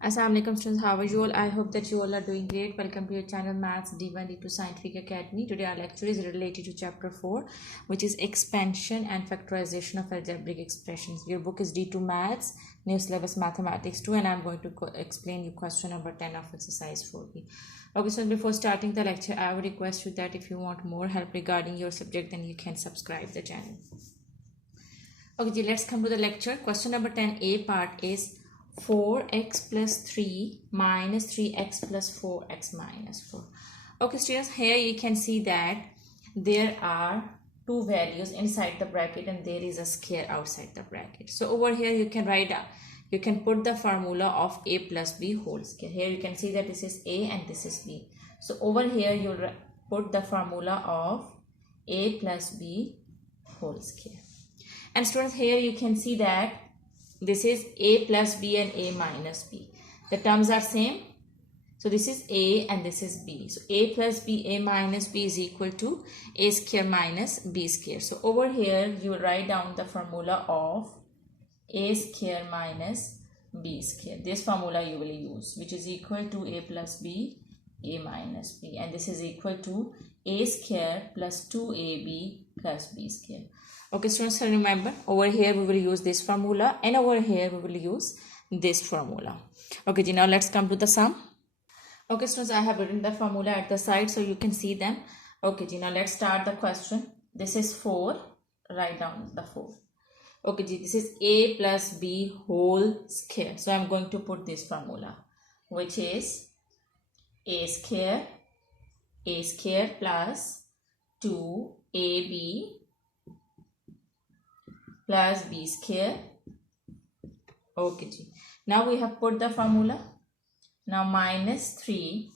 Assalamualaikum students, how are you all? I hope that you all are doing great. Welcome to your channel Maths D1 D2 Scientific Academy. Today our lecture is related to chapter 4, which is expansion and factorization of algebraic expressions. Your book is D2 Maths, new syllabus Mathematics 2, and I'm going to explain you question number 10 of exercise 4B. Okay, so before starting the lecture, I would request you that if you want more help regarding your subject, then you can subscribe the channel. Okay, let's come to the lecture. Question number 10A part is 4x plus 3 minus 3x plus 4x minus 4. Okay students, here you can see that there are two values inside the bracket and there is a square outside the bracket. So over here you can write down, you can put the formula of a plus b whole square. Here you can see that this is a and this is b. So over here you put the formula of a plus b whole square. And students, here you can see that this is a plus b and a minus b. The terms are same. So this is a and this is b. So a plus b, a minus b is equal to a square minus b square. So over here you will write down the formula of a square minus b square. This formula you will use, which is equal to a plus b, a minus b, and this is equal to a square plus 2ab plus b square. Okay students, so remember over here we will use this formula and over here we will use this formula. Okay, now let's come to the sum. Okay students, I have written the formula at the side so you can see them. Okay, now let's start the question. This is 4, write down the 4. Okay, this is a plus b whole square. So I'm going to put this formula, which is a square plus 2ab plus b square. Okay, now we have put the formula. Now minus 3.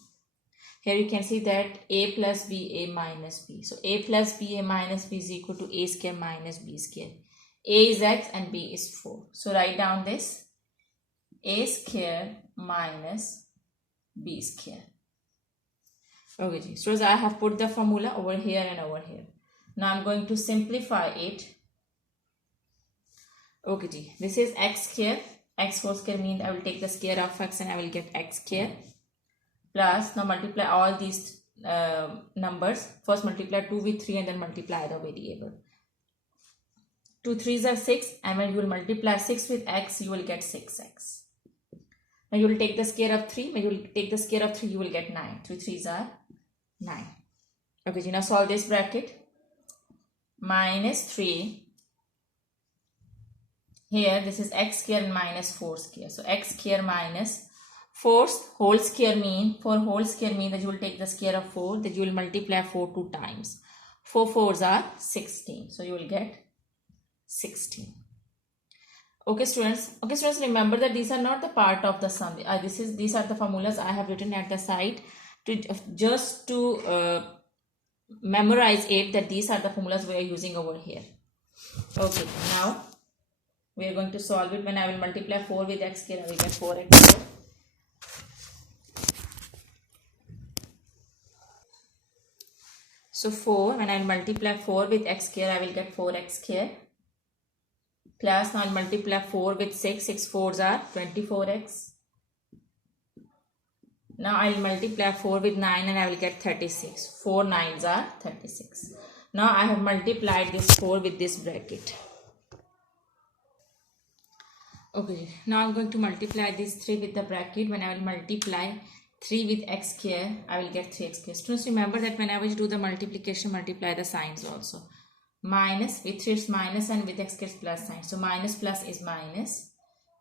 Here you can see that a plus b, a minus b. So a plus b, a minus b is equal to a square minus b square. A is x and b is 4. So write down this a square minus b square. Okay, so I have put the formula over here and over here. Now I'm going to simplify it. Okay, this is x square. X whole square means I will take the square of x and I will get x square. Plus, now multiply all these numbers. First multiply 2 with 3 and then multiply the variable. 2 3s are 6, and when you will multiply 6 with x, you will get 6x. Now you will take the square of 3. When you will take the square of 3, you will get 9. 2 3s are 9. Okay, now solve this bracket. Minus 3. Here this is x square and minus 4 square. So x square minus 4 whole square mean, 4 whole square mean that you will take the square of 4, that you will multiply 4 2 times. 4 4s are 16. So you will get 16. Okay students, remember that these are not the part of the sum. These are the formulas I have written at the side to just to memorize it, that these are the formulas we are using over here. Okay, now we are going to solve it. When I will multiply 4 with x square, I will get 4x square. So 4, when I will multiply 4 with x square, I will get 4x square. Plus, now I will multiply 4 with 6. 6 4s are 24x. Now I will multiply 4 with 9 and I will get 36. 4 9s are 36. Now I have multiplied this 4 with this bracket. Okay, now I'm going to multiply this 3 with the bracket. When I will multiply 3 with x square, I will get 3x square. Students, remember that whenever you do the multiplication, multiply the signs also. Minus, with 3 is minus and with x square is plus sign. So minus plus is minus.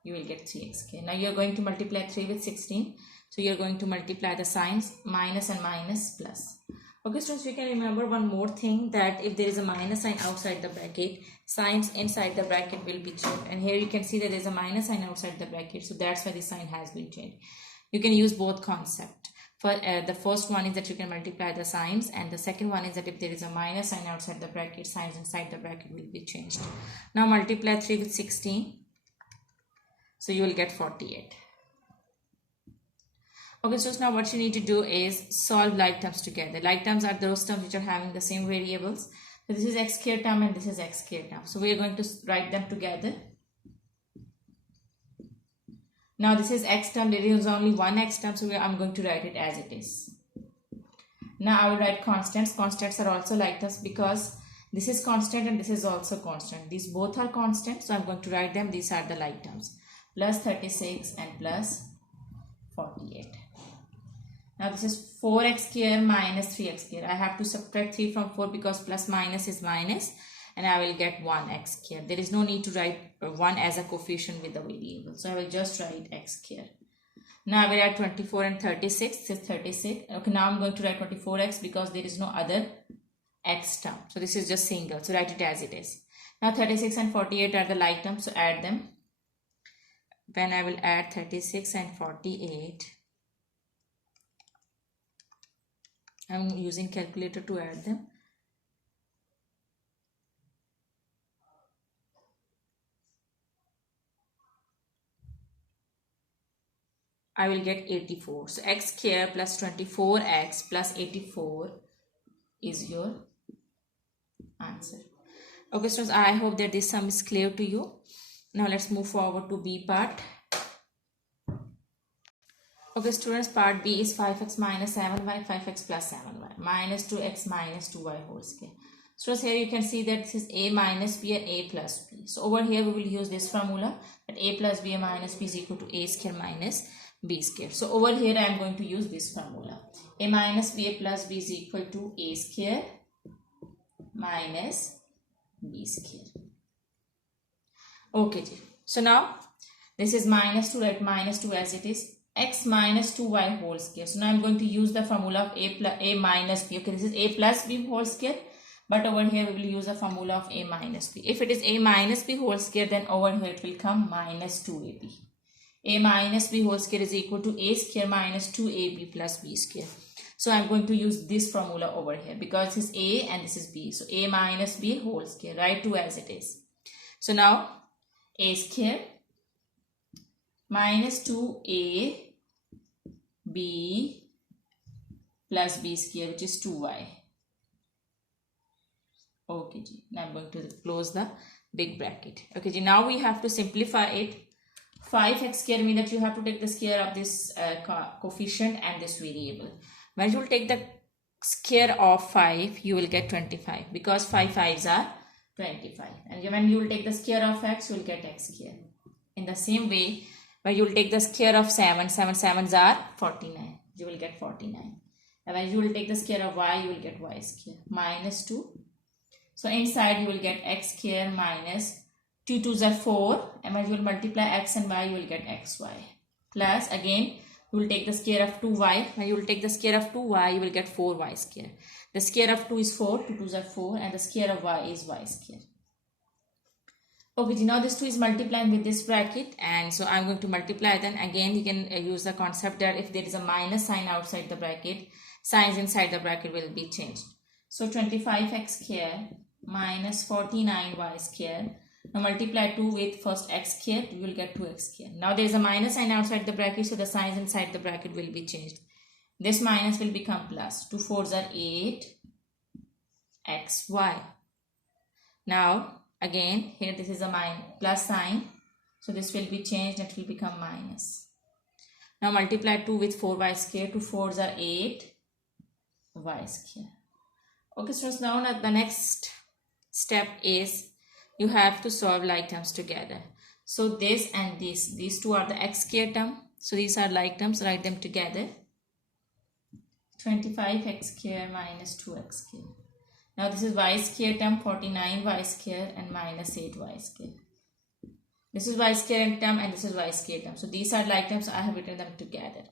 You will get 3x square. Now you are going to multiply 3 with 16. So you are going to multiply the signs minus and minus plus. Okay students, you can remember one more thing, that if there is a minus sign outside the bracket, signs inside the bracket will be changed. And here you can see that there is a minus sign outside the bracket. So that's why the sign has been changed. You can use both concepts. For the first one is that you can multiply the signs, and the second one is that if there is a minus sign outside the bracket, signs inside the bracket will be changed. Now multiply 3 with 16. So you will get 48. Okay, so now what you need to do is solve like terms together. Like terms are those terms which are having the same variables. So this is x square term and this is x square term. So we are going to write them together. Now this is x term, there is only one x term, so I'm going to write it as it is. Now I will write constants. Constants are also like this because this is constant and this is also constant. These both are constant, so I'm going to write them. These are the like terms. Plus 36 and plus 48. Now this is 4x square minus 3x square. I have to subtract 3 from 4 because plus minus is minus, and I will get 1x square. There is no need to write 1 as a coefficient with the variable. So I will just write x square. Now I will add 24 and 36. This is 36. Okay, now I'm going to write 24x because there is no other x term. So this is just single. So write it as it is. Now 36 and 48 are the like terms. So add them. When I will add 36 and 48, I'm using calculator to add them. I will get 84. So x square plus 24x plus 84 is your answer. Okay students, I hope that this sum is clear to you. Now let's move forward to B part. Okay students, part B is 5x minus 7y, 5x plus 7y, minus 2x minus 2y whole square. So here you can see that this is a minus b and a plus b. So over here we will use this formula that a plus b minus b is equal to a square minus b square. So over here I am going to use this formula. A minus b plus b is equal to a square minus b square. Okay, so now this is minus 2, write minus 2 as it is. X minus 2y whole square. So now I am going to use the formula of a minus b. Okay, this is a plus b whole square. But over here we will use the formula of a minus b. If it is a minus b whole square, then over here it will come minus 2ab. A minus b whole square is equal to a square minus 2ab plus b square. So I am going to use this formula over here because this is a and this is b. So a minus b whole square. Write 2 as it is. So now a square minus 2ab plus b square, which is 2y. Okay, now I'm going to close the big bracket. Okay, now we have to simplify it. 5x square means that you have to take the square of this coefficient and this variable. When you will take the square of 5, you will get 25 because 5 5s are 25. And when you will take the square of x, you will get x square. In the same way, when you will take the square of 7, 7 7s are 49. You will get 49. And when you will take the square of y, you will get y square minus 2. So inside you will get x square minus 2 2s are 4. And when you will multiply x and y, you will get xy. Plus again, you will take the square of 2y. When you will take the square of 2y, you will get 4y square. The square of 2 is 4. 2 2s are 4. And the square of y is y square. Okay, now this 2 is multiplying with this bracket, and so I'm going to multiply. Then again you can use the concept that if there is a minus sign outside the bracket, signs inside the bracket will be changed. So 25x square minus 49y square. Now multiply 2 with first x square, you will get 2x square. Now there is a minus sign outside the bracket, so the signs inside the bracket will be changed. This minus will become plus. 2 4s are 8xy. Now again, here this is a plus sign. So this will be changed and it will become minus. Now multiply 2 with 4y square. 2 4s are 8y square. Okay, so now the next step is you have to solve like terms together. So this and this, these two are the x square term. So these are like terms, write them together. 25x square minus 2x square. Now this is y square term, 49y square and minus 8y square. This is y square term and this is y square term. So these are like terms, I have written them together.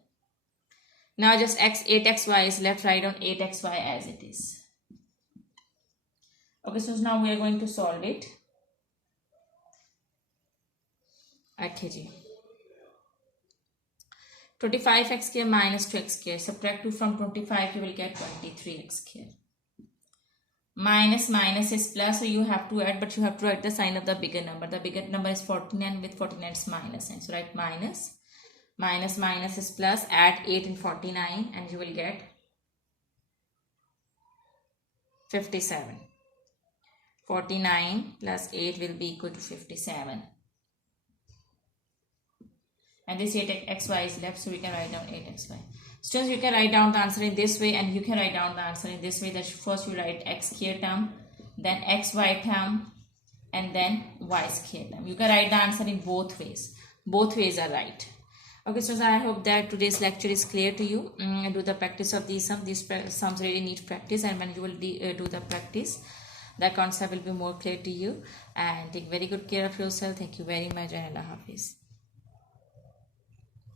Now just 8xy is left, write on 8xy as it is. Okay, so now we are going to solve it. Okay, 25x square minus 2x square. Subtract 2 from 25, you will get 23x square. Minus minus is plus, so you have to add, but you have to write the sign of the bigger number. The bigger number is 49, with 49 is minus sign. So write minus. Minus minus is plus. Add 8 and 49 and you will get 57. 49 plus 8 will be equal to 57. and this 8xy is left, so we can write down 8xy. Students, you can write down the answer in this way, and you can write down the answer in this way, that first you write x square term, then xy term, and then y square term. You can write the answer in both ways. Both ways are right. Okay, so I hope that today's lecture is clear to you. Do the practice of these sums. These sums really need practice, and when you will do the practice, the concept will be more clear to you. And take very good care of yourself. Thank you very much, and Allah Hafiz.